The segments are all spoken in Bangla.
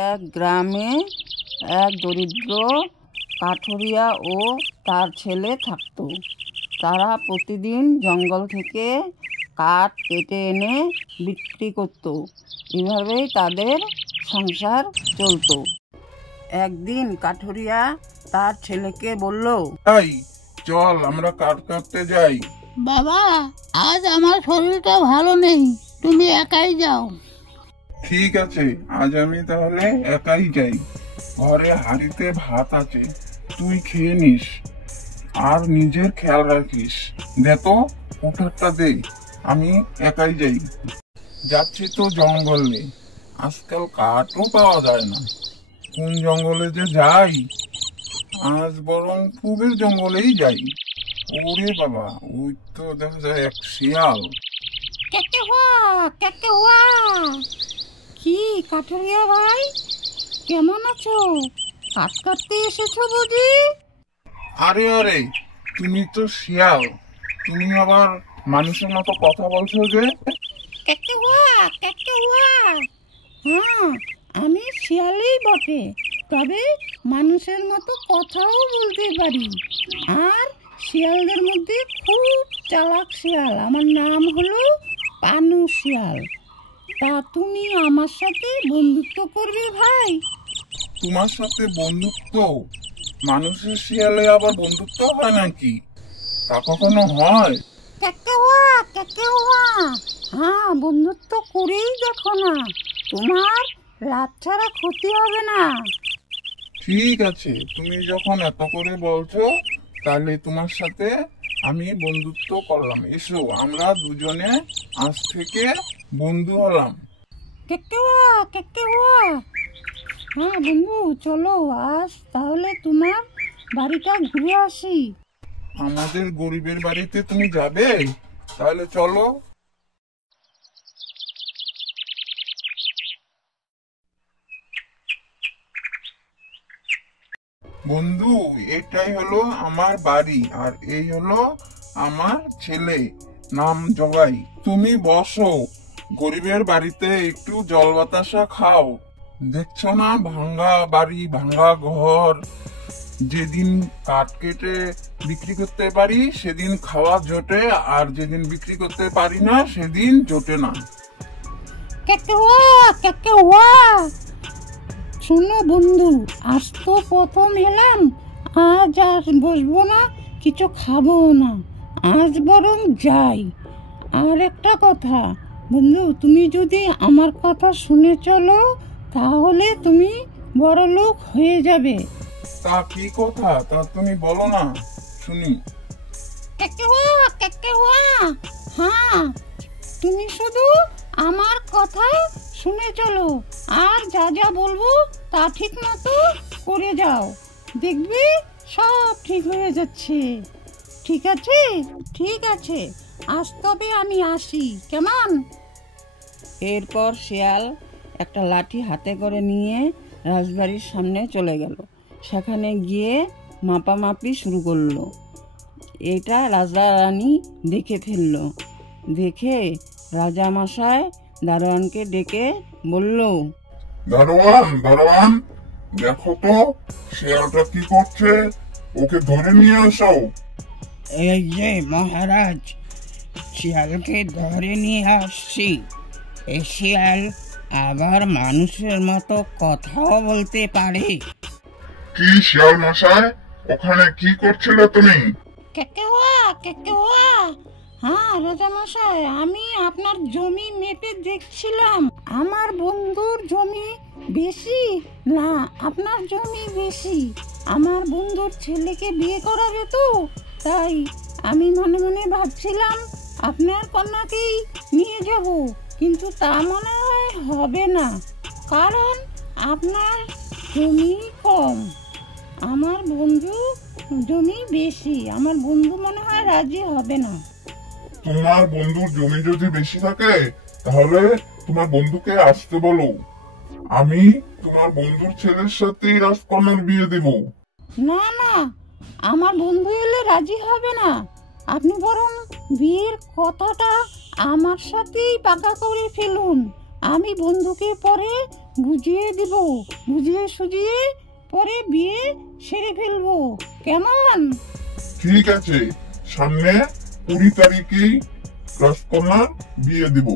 এক গ্রামে এক দরিদ্র কাঠুরিয়া ও তার ছেলে থাকত। তারা প্রতিদিন জঙ্গল থেকে কাঠ কেটে এনে বিক্রি করত। এভাবেই তাদের সংসার চলত। একদিন কাঠুরিয়া তার ছেলেকে বলল, তাই চল আমরা কাঠ কাটতে যাই। বাবা, আজ আমার শরীরটা ভালো নেই, তুমি একাই যাও। ঠিক আছে, আজ আমি তাহলে একাই যাই। ঘরে হাঁড়িতে ভাত আছে, তুই খেয়ে নিস আর নিজের খেয়াল রাখিস। দে তো উঠারটা দে, আমি একাই যাই। যাচ্ছি তো জঙ্গলে, আজকাল কাঠও পাওয়া যায় না। কোন জঙ্গলে যে যাই, আজ বরং পূবের জঙ্গলেই যাই। ওরে বাবা, ওই তো দেখা যায় এক শিয়াল। কি কাঠুরিয়া ভাই, কেমন আছো? কাঠ কাটতে এসেছো বুঝি? আরে আরে, তুমি তো শিয়াল, তুমি আবার মানুষের মতো কথা বলছো যে? হ্যাঁ, আমি শিয়ালই বটে, তবে মানুষের মতো কথাও বলতে পারি। আর শিয়ালদের মধ্যে খুব চালাক শিয়াল, আমার নাম হলো পানু শিয়াল। তা তুমি আমার সাথে বন্ধুত্ব করবে ভাই? তোমার সাথে বন্ধুত্ব? মানুষের শিয়ালে আবার বন্ধুত্ব হয় নাকি? তা কখনো হয়? হ্যাঁ, বন্ধুত্ব করেই দেখো না, তোমার লাভ ছাড়া ক্ষতি হবে না। ঠিক আছে, তুমি যখন এত করে বলছো, তাহলে তোমার সাথে আমি বন্ধুত্ব করলাম। এসো, আমরা দুজনে আজ থেকে বন্ধু হলাম। হ্যাঁ বন্ধু, চলো আজ তাহলে তোমার বাড়িটা ঘুরে আসি। আমাদের গরিবের বাড়িতে তুমি যাবে? তাহলে চলো। বন্ধু, এটাই হলো আমার বাড়ি, আর এই হলো আমার ছেলে, নাম জগাই। তুমি বসো, গরিবের বাড়িতে একটু জল বাতাসা খাও। দেখছো না, ভাঙ্গা বাড়ি, ভাঙ্গা ঘর। যেদিন কাঠ কেটে বিক্রি করতে পারি সেদিন খাওয়া জোটে, আর যেদিন বিক্রি করতে পারি না সেদিন জোটে না। শোনো বন্ধু, আজ তো প্রথম এলাম, আজ আর বসবো না, কিছু খাবো না, আজ বরং যাই। আর একটা কথা বন্ধু, তুমি যদি আমার কথা শুনে চলো তাহলে তুমি বড়লোক হয়ে যাবে। তা কি কথা, তা তুমি বলো না, শুনি। হ্যাঁ, তুমি শুধু আমার কথা শুনে চলো, আর যা যা বলবো তা ঠিক মতো করে যাও, দেখবি সব ঠিক হয়ে যাচ্ছে। ঠিক আছে? ঠিক আছে, আজ তবে আমি আসি, কেমন? এরপর শিয়াল একটা লাঠি হাতে করে নিয়ে রাজবাড়ির সামনে চলে গেল। সেখানে গিয়ে মাপামাপি শুরু করলো। এটা রাজা রানী দেখে ফেলল। দেখে রাজামশাই দারোয়ানকে ডেকে বলল, দারোয়ান, দারোয়ান, দেখো তো শিয়ালটা কি করছে, ওকে ধরে নিয়ে আসো। এই যে মহারাজ, শিয়ালকে ধরে নিয়ে আসছি। এই শিয়াল আবার মানুষের মতো কথাও বলতে পারে। কি শিয়াল মশাই, ওখানে কি করছিলে তুমি? হ্যাঁ রাজামশাই, আমি আপনার জমি মেপে দেখছিলাম। আমার বন্ধুর জমি বেশি না আপনার জমি বেশি, আমার বন্ধুর ছেলেকে বিয়ে করাবে তো, তাই আমি মনে মনে ভাবছিলাম আপনার কন্যাকেই নিয়ে যাব, কিন্তু তা মনে হয় হবে না, কারণ আপনার জমি কম, আমার বন্ধু জমি বেশি, আমার বন্ধু মনে হয় রাজি হবে না। তোমার বন্ধুর জমি যদি বেশি থাকে তাহলে তোমার বন্ধুকে আসতে বলো, আমি তোমার বন্ধুর ছেলের সাথেই রাজকন্যার বিয়ে দেব। না না, আমার বন্ধু এলে রাজি হবে না, আপনি বরং বিয়ের কথাটা আমার সাথেই পাকা করে ফেলুন, আমি বন্ধুকে পরে বুঝিয়ে দিব, বুঝিয়ে সুঝিয়ে পরে বিয়ে সেরে ফেলবো, কেমন? ঠিক আছে, সামনে 20 তারিখেই রাজকন্যার বিয়ে দিব।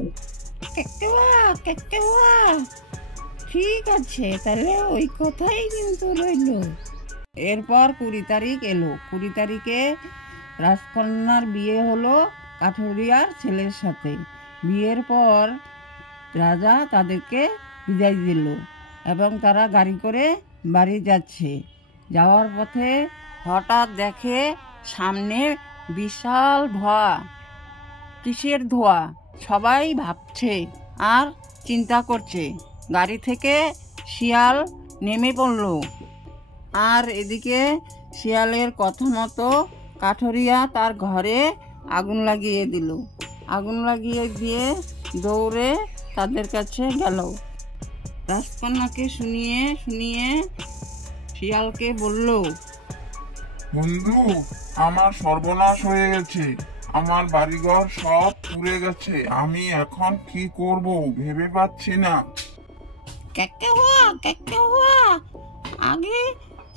কাকাওয়া কাকাওয়া, ঠিক আছে, তাহলে ওই কথাই কিন্তু রইল। এরপর 20 তারিখ এলো। 20 তারিখে রাজকন্যার বিয়ে হলো কাঠুরিয়ার ছেলের সাথে। বিয়ের পর রাজা তাদেরকে বিদায় দিল এবং তারা গাড়ি করে বাড়ি যাচ্ছে। যাওয়ার পথে হঠাৎ দেখে সামনে বিশাল ধোঁয়া। কিসের ধোঁয়া? সবাই ভাবছে আর চিন্তা করছে। গাড়ি থেকে শিয়াল নেমে পড়ল, আর এদিকে শিয়ালের কথা মতো কাঠুরিয়া তার ঘরে আগুন লাগিয়ে দিল। আগুন লাগিয়ে দিয়ে দৌড়ে তাদের কাছে গেল। রাজকন্যাকে শুনিয়ে শুনিয়ে শিয়ালকে বলল, বন্ধু, আমার সর্বনাশ হয়ে গেছে, আমার বাড়িঘর সব পুড়ে গেছে, আমি এখন কি করব ভেবে পাচ্ছি না। কাকাওয়া কাকাওয়া, আগে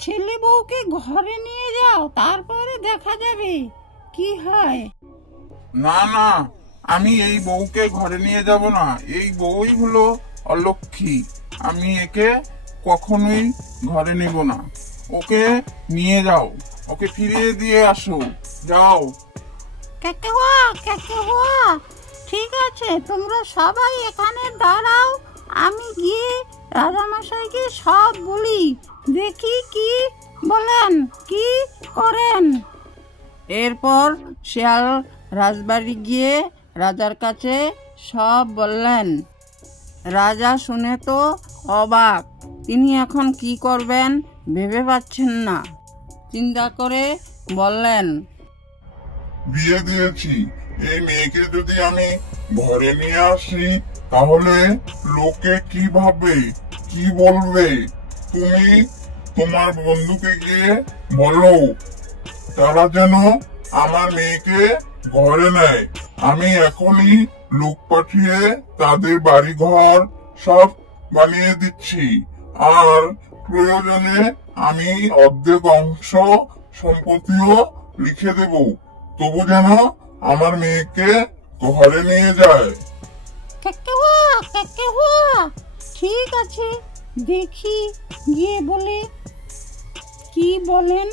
ছেলে বউকে ঘরে নিয়ে যাও, তারপরে দেখা যাবে কি হয়। না না, আমি এই বউকে ঘরে নিয়ে যাব না, এই বউই হলো অলক্ষী, আমি একে কখনোই ঘরে নেব না। ওকে নিয়ে যাও, ওকে ফিরিয়ে দিয়ে আসো, যাও। কাকাওয়া কাকাওয়া, ঠিক আছে, তোমরা সবাই এখানে দাঁড়াও, আমি গিয়ে রাজামশাইকে সব বলি, দেখি কি বলেন, কি করেন। এরপর শিয়াল রাজবাড়ি গিয়ে রাজার কাছে সব বললেন। রাজা শুনে তো অবাক, তিনি এখন কি করবেন ভেবে পাচ্ছেন না। চিন্তা করে বললেন, বিয়ে দিয়েছি, এই মেয়েকে যদি আমি ঘরে নিয়ে আসি তাহলে লোকে কি ভাববে, কি বলবে? তুমি তোমার বন্ধুকে গিয়ে বলো তারা যেন আমার মেয়েকে ঘরে নেয়। আমি এখনই লোক পাঠিয়ে তাদের বাড়ি ঘর সব বানিয়ে দিচ্ছি, আর প্রয়োজনে আমি অর্ধেক অংশ সম্পত্তিও লিখে দেব, তবু যেন আমার মেয়েকে ঘরে নিয়ে যায়। কাকাওয়া কাকাওয়া, ঠিক আছে, দেখি গিয়ে বলে কি বলেন।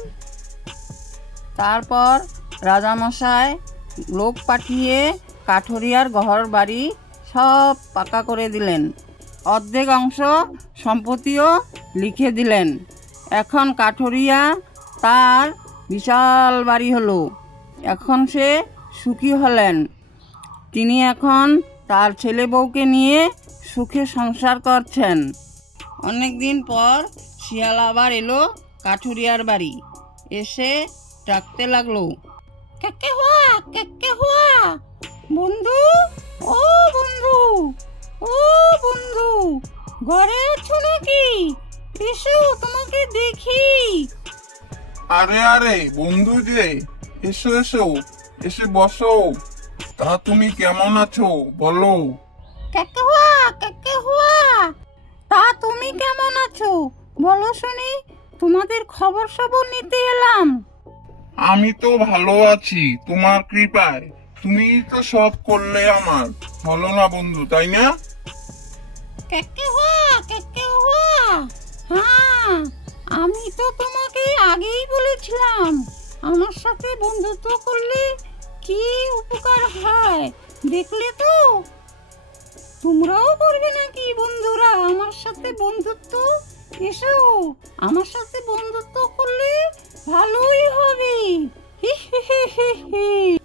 তারপর রাজামশাই লোক পাঠিয়ে কাঠুরিয়ার ঘর বাড়ি সব পাকা করে দিলেন, অর্ধেক অংশ সম্পত্তিও লিখে দিলেন। এখন কাঠুরিয়া তার বিশাল বাড়ি হলো, এখন সে সুখী হলেন। তিনি এখন তার ছেলে বউকে নিয়ে সুখে সংসার করছেন। অনেক দিন পর শিয়াল আবার এলো কাঠুরিয়ার বাড়ি, এসে ডাকতে লাগলো, কাকাওয়া কাকাওয়া, বন্ধু, ও বন্ধু, ও বন্ধু, ঘরে আছো নাকি? এসো, তোমাকে দেখি। আরে আরে বন্ধু যে, এসো এসো, এসে বসো। তা তুমি কেমন আছো বলো? কাকাওয়া কাকাওয়া, তা তুমি কেমন আছো বলো শুনি, তোমাদের খবর সবর নিতে এলাম। আমি তো ভালো আছি তোমার কৃপায়, তুমি তো সব করলে আমার, বলো না বন্ধু, তাই না? কাকাওয়া কাকাওয়া, হ্যাঁ, আমি তো তোমাকে আগেই বলেছিলাম আমার সাথে বন্ধুত্ব করলে কি উপকার হয়, দেখলে তো। তোমরাও করবে নাকি বন্ধুরা আমার সাথে বন্ধুত্ব? এসো, আমার সাথে বন্ধুত্ব করলে ভালোই হবে। হি হি হি হি হি।